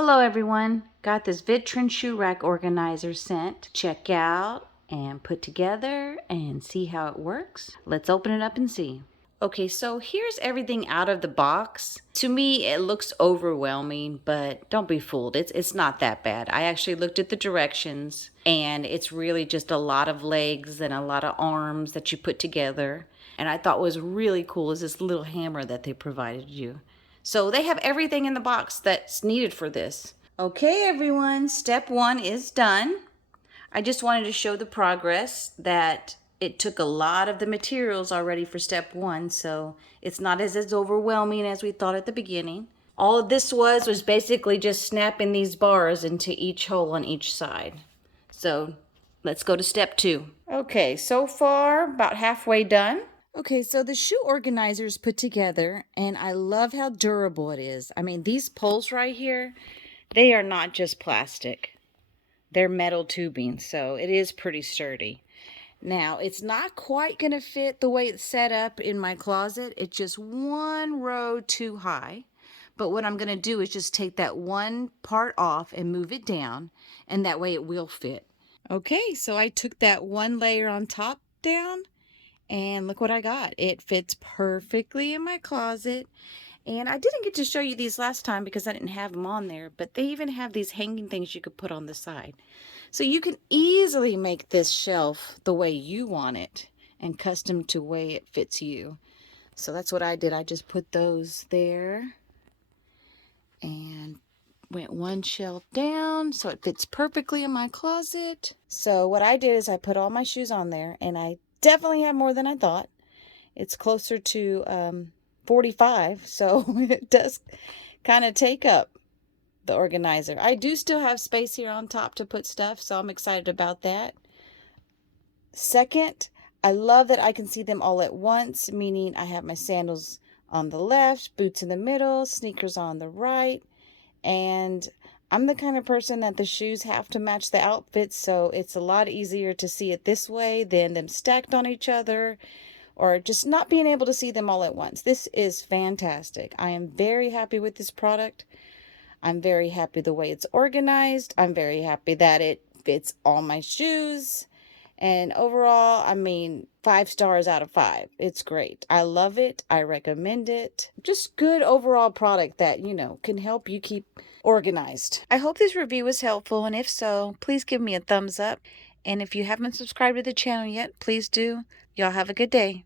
Hello everyone, got this Vitrin shoe rack organizer sent to check out and put together and see how it works. Let's open it up and see. Okay, so here's everything out of the box. To me, it looks overwhelming, but don't be fooled. It's not that bad. I actually looked at the directions, and it's really just a lot of legs and a lot of arms that you put together. And I thought was really cool is this little hammer that they provided you. So they have everything in the box that's needed for this. Okay, everyone, step one is done. I just wanted to show the progress that it took a lot of the materials already for step one, so it's not as overwhelming as we thought at the beginning. All of this was basically just snapping these bars into each hole on each side. So let's go to step two. Okay, so far about halfway done. Okay, so the shoe organizer is put together, and I love how durable it is. I mean, these poles right here, they are not just plastic. They're metal tubing, so it is pretty sturdy. Now, it's not quite going to fit the way it's set up in my closet. It's just one row too high. But what I'm going to do is just take that one part off and move it down, and that way it will fit. Okay, so I took that one layer on top down, and look what I got. It fits perfectly in my closet. And I didn't get to show you these last time because I didn't have them on there, but they even have these hanging things you could put on the side. So you can easily make this shelf the way you want it and custom to the way it fits you. So that's what I did. I just put those there and went one shelf down so it fits perfectly in my closet. So what I did is I put all my shoes on there, and I definitely have more than I thought. It's closer to 45, so it does kind of take up the organizer. I do still have space here on top to put stuff, so I'm excited about that. Second, I love that I can see them all at once, meaning I have my sandals on the left, boots in the middle, sneakers on the right, and I'm the kind of person that the shoes have to match the outfits, so it's a lot easier to see it this way than them stacked on each other, or just not being able to see them all at once. This is fantastic. I am very happy with this product. I'm very happy the way it's organized. I'm very happy that it fits all my shoes. And overall, I mean, 5 stars out of 5. It's great. I love it. I recommend it. Just good overall product that, can help you keep organized. I hope this review was helpful, and if so, please give me a thumbs up. And if you haven't subscribed to the channel yet, please do. Y'all have a good day.